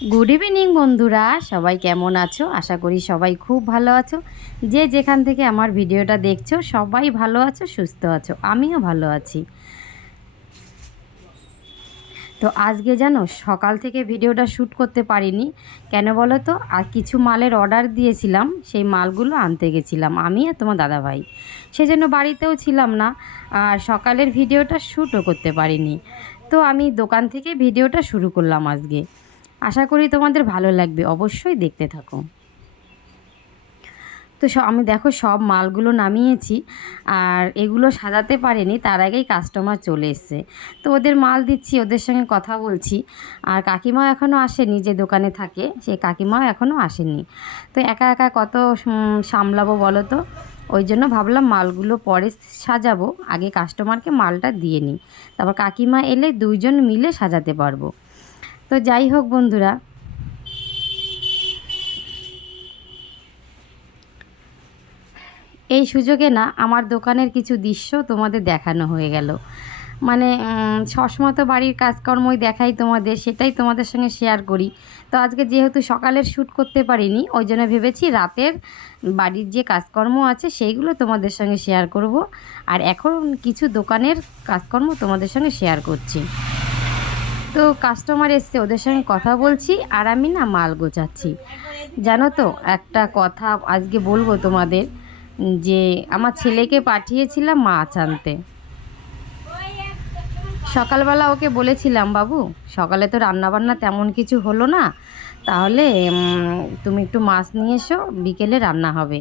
Good evening বন্ধুরা, সবাই কেমন আছো? আশা করি সবাই খুব ভালো আছো। যে যেখান থেকে আমার ভিডিওটা দেখছো সবাই ভালো আছো, সুস্থ আছো, আমিও ভালো আছি। তো আজকে জানো সকাল থেকে ভিডিওটা শ্যুট করতে পারিনি। কেন বলো তো? আর কিছু মালের অর্ডার দিয়েছিলাম, সেই মালগুলো আনতে গেছিলাম আমি আর তোমার দাদাভাই। সেই জন্য বাড়িতেও ছিলাম না, আর সকালের ভিডিওটা শ্যুটও করতে পারিনি। তো আমি দোকান থেকে ভিডিওটা শুরু করলাম আজকে। আশা করি তোমাদের ভালো লাগবে, অবশ্যই দেখতে থাকো। তো আমি দেখো সব মালগুলো নামিয়েছি, আর এগুলো সাজাতে পারিনি, তার আগেই কাস্টমার চলে এসছে। তো ওদের মাল দিচ্ছি, ওদের সঙ্গে কথা বলছি। আর কাকিমাও এখনও আসেনি, যে দোকানে থাকে সেই কাকিমাও এখনও আসেনি। তো একা একা কত সামলাবো বলো তো? ওই জন্য ভাবলাম মালগুলো পরে সাজাবো, আগে কাস্টমারকে মালটা দিয়ে নিই, তারপর কাকিমা এলে দুইজন মিলে সাজাতে পারবো। তো যাই হোক বন্ধুরা, এই সুযোগে না আমার দোকানের কিছু দৃশ্য তোমাদের দেখানো হয়ে গেল। মানে সবসময় তো বাড়ির কাজকর্মই দেখাই তোমাদের, সেটাই তোমাদের সঙ্গে শেয়ার করি। তো আজকে যেহেতু সকালের শ্যুট করতে পারিনি, ওই জন্য ভেবেছি রাতের বাড়ির যে কাজকর্ম আছে সেইগুলো তোমাদের সঙ্গে শেয়ার করব। আর এখন কিছু দোকানের কাজকর্ম তোমাদের সঙ্গে শেয়ার করছি। তো কাস্টমার এসছে, ওদের সঙ্গে কথা বলছি, আর আমি না মাল গোছাচ্ছি। জানো তো একটা কথা আজকে বলবো তোমাদের, যে আমার ছেলেকে পাঠিয়েছিলাম মাছ আনতে। সকালবেলা ওকে বলেছিলাম, বাবু সকালে তো রান্নাবান্না তেমন কিছু হলো না, তাহলে তুমি একটু মাছ নিয়ে এসো, বিকেলে রান্না হবে।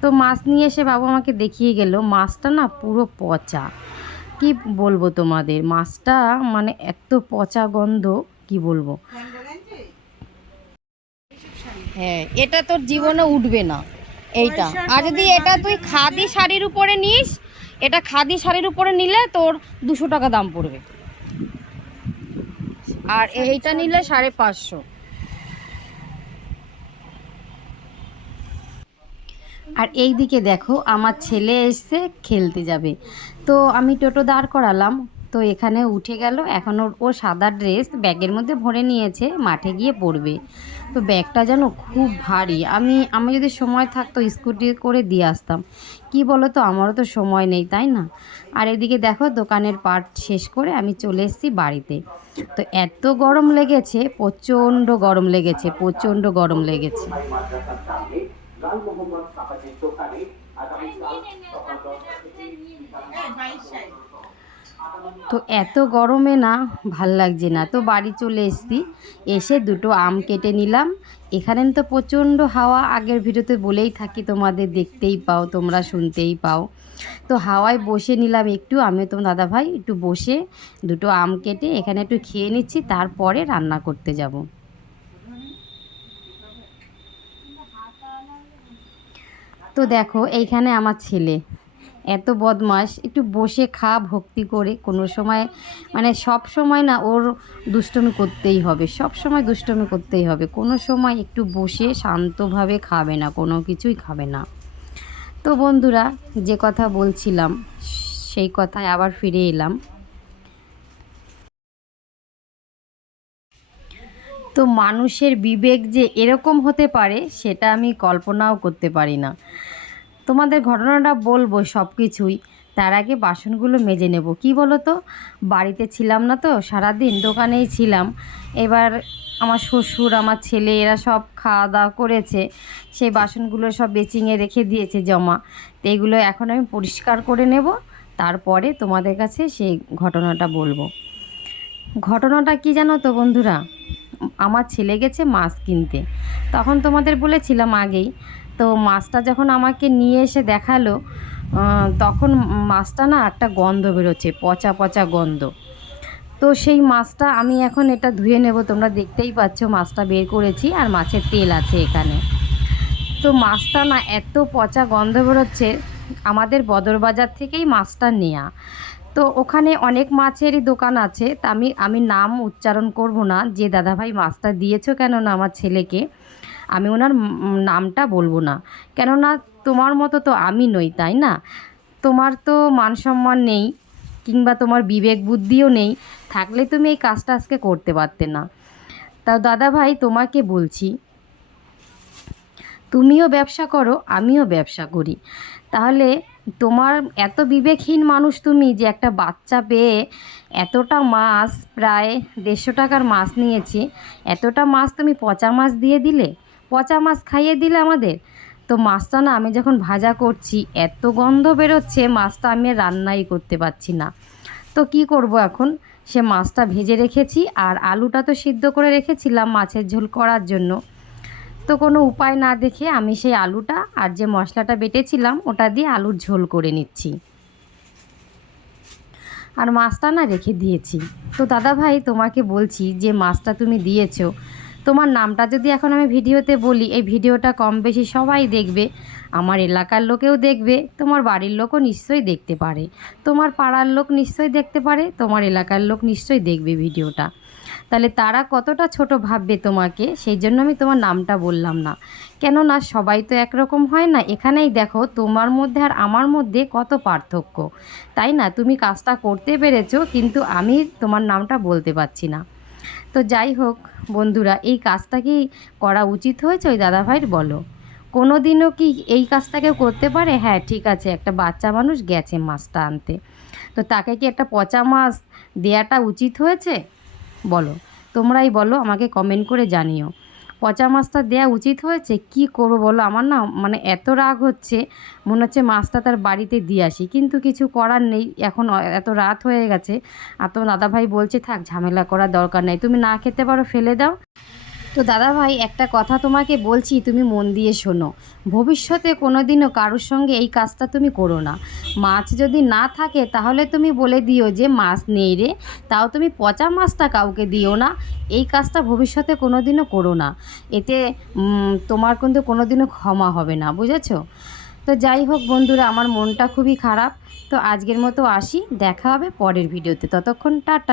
তো মাছ নিয়ে এসে বাবু আমাকে দেখিয়ে গেল, মাছটা না পুরো পচা। কি বলবো তোমাদের, মাছটা মানে এত পচা গন্ধ, কি বলবো। হ্যাঁ, এটা তোর জীবনে উঠবে না এইটা। আর যদি এটা তুই খাদি শাড়ির উপরে নিস, এটা খাদি শাড়ির উপরে নিলে তোর 200 টাকা দাম পড়বে, আর এইটা নিলে 550। আর এই দিকে দেখো আমার ছেলে এসে খেলতে যাবে, তো আমি টোটো দাঁড় করালাম। তো এখানে উঠে গেল, এখন ওর সাদা ড্রেস ব্যাগের মধ্যে ভরে নিয়েছে, মাঠে গিয়ে পড়বে। তো ব্যাগটা যেন খুব ভারী। আমি যদি সময় থাকতো স্কুটি করে দিয়ে আসতাম, কি বলো তো, আমারও তো সময় নেই, তাই না? আর এদিকে দেখো দোকানের পাট শেষ করে আমি চলে এসেছি বাড়িতে। তো এত গরম লেগেছে, প্রচণ্ড গরম লেগেছে, প্রচণ্ড গরম লেগেছে। লাল মোহাম্মদ সাহায্যের দোকানে আগামীকাল সকাল 10টা থেকে তো এত গরমে না ভাল লাগছে না, তো বাড়ি চলে এসেছি। এসে দুটো আম কেটে নিলাম। এখানে তো প্রচণ্ড হাওয়া, আগের ভিডিওতে বলেই থাকি তোমাদের, দেখতেই পাও তোমরা, শুনতেই পাও। তো হাওয়ায় বসে নিলাম একটু, আমি তোমার দাদাভাই একটু বসে দুটো আম কেটে এখানে একটু খেয়ে নিচ্ছি, তারপরে রান্না করতে যাব। তো দেখো এইখানে আমার ছেলে এত বদমাস, একটু বসে খা ভক্তি করে। কোনো সময় মানে সব সময় না ওর দুষ্টুমি করতেই হবে, সব সময় দুষ্টুমি করতেই হবে, কোনো সময় একটু বসে শান্তভাবে খাবে না, কোনো কিছুই খাবে না। তো বন্ধুরা, যে কথা বলছিলাম সেই কথায় আবার ফিরে এলাম। তো মানুষের বিবেক যে এরকম হতে পারে সেটা আমি কল্পনাও করতে পারি না। তোমাদের ঘটনাটা বলবো সব কিছুই, তার আগে বাসনগুলো মেজে নেব। কি বলো তো, বাড়িতে ছিলাম না তো, সারাদিন দোকানেই ছিলাম। এবার আমার শ্বশুর, আমার ছেলে, এরা সব খাওয়া দাওয়া করেছে, সেই বাসনগুলো সব বেচিংয়ে রেখে দিয়েছে জমা। তো এগুলো এখন আমি পরিষ্কার করে নেব, তারপরে তোমাদের কাছে সেই ঘটনাটা বলবো। ঘটনাটা কি জানো তো বন্ধুরা, আমার ছেলে গেছে মাছ কিনতে, তখন তোমাদের বলেছিলাম আগেই। তো মাছটা যখন আমাকে নিয়ে এসে দেখালো, তখন মাছটা না একটা গন্ধ বেরোচ্ছে, পচা পচা গন্ধ। তো সেই মাছটা আমি এখন এটা ধুয়ে নেব, তোমরা দেখতেই পাচ্ছ মাছটা বের করেছি, আর মাছের তেল আছে এখানে। তো মাছটা না এত পচা গন্ধ বেরোচ্ছে, আমাদের বদরবাজার থেকেই মাছটা নেয়া। তো ওখানে অনেক মাছেরই দোকান আছে, তা আমি নাম উচ্চারণ করব না, যে দাদাভাই মাছটা দিয়েছো কেননা আমার ছেলেকে, আমি ওনার নামটা বলবো না। কেননা তোমার মতো তো আমি নই, তাই না? তোমার তো মান সম্মান নেই, কিংবা তোমার বিবেক বুদ্ধিও নেই, থাকলে তুমি এই কাজটা আজকে করতে পারতে না। তাও দাদা ভাই তোমাকে বলছি, তুমিও ব্যবসা করো, আমিও ব্যবসা করি, তাহলে তোমার এত বিবেকহীন মানুষ তুমি যে একটা বাচ্চা পেয়ে এতটা মাছ, প্রায় 150 টাকার মাছ নিয়েছি, এতটা মাছ তুমি পচা মাছ দিয়ে দিলে, পচা মাছ খাইয়ে দিলে আমাদের। তো মাছটা না আমি যখন ভাজা করছি এত গন্ধ বেরোচ্ছে, মাছটা আমি আর রান্নাই করতে পারছি না। তো কি করব এখন, সে মাছটা ভেজে রেখেছি আর আলুটা তো সিদ্ধ করে রেখেছিলাম মাছের ঝোল করার জন্য। তো কোনো উপায় না দেখে আমি সেই আলুটা আর যে মশলাটা বেটেছিলাম ওটা দিয়ে আলুর ঝোল করে নিচ্ছি, আর মাছটা না রেখে দিয়েছি। তো দাদা ভাই তোমাকে বলছি, যে মাছটা তুমি দিয়েছো, তোমার নামটা যদি এখন আমি ভিডিওতে বলি, এই ভিডিওটা কম বেশি সবাই দেখবে, আমার এলাকার লোকেও দেখবে, তোমার বাড়ির লোকও নিশ্চয়ই দেখতে পারে, তোমার পাড়ার লোক নিশ্চয়ই দেখতে পারে, তোমার এলাকার লোক নিশ্চয়ই দেখবে ভিডিওটা। তাহলে তারা কতটা ছোট ভাববে তোমাকে, সেই জন্য আমি তোমার নামটা বললাম না। কেননা সবাই তো একরকম হয় না, এখানেই দেখো তোমার মধ্যে আর আমার মধ্যে কত পার্থক্য, তাই না? তুমি কাজটা করতে পেরেছো, কিন্তু আমি তোমার নামটা বলতে পারছি না। তো যাই হোক বন্ধুরা, এই কাজটা কি করা উচিত হয়েছে ওই দাদাভাইয়ের, বলো? কোনো দিনও কি এই কাজটা কেউ করতে পারে? হ্যাঁ ঠিক আছে, একটা বাচ্চা মানুষ গেছে মাছটা আনতে, তো তাকে কি একটা পচা মাছ দেওয়াটা উচিত হয়েছে? বলো, তোমরাই বলো, আমাকে কমেন্ট করে জানিও। পচা মাছটা দেওয়া উচিত হয়েছে? কি করবো বলো, আমার না মানে এত রাগ হচ্ছে, মনে হচ্ছে মাছটা তার বাড়িতে দিয়ে আসি, কিন্তু কিছু করার নেই, এখন এত রাত হয়ে গেছে। আর তো দাদাভাই বলছে থাক, ঝামেলা করার দরকার নেই, তুমি না খেতে পারো ফেলে দাও। তো দাদা ভাই একটা কথা তোমাকে বলছি, তুমি মন দিয়ে শোনো, ভবিষ্যতে কোনো দিনও কারোর সঙ্গে এই কাজটা তুমি করো না। মাছ যদি না থাকে তাহলে তুমি বলে দিও যে মাছ নেই রে, তাও তুমি পচা মাছটা কাউকে দিও না। এই কাজটা ভবিষ্যতে কোনো দিনও করো না, এতে তোমার কিন্তু কোনো দিনও ক্ষমা হবে না, বুঝেছো? তো যাই হোক বন্ধুরা, আমার মনটা খুবই খারাপ। তো আজকের মতো আসি, দেখা হবে পরের ভিডিওতে, ততক্ষণ টাটা।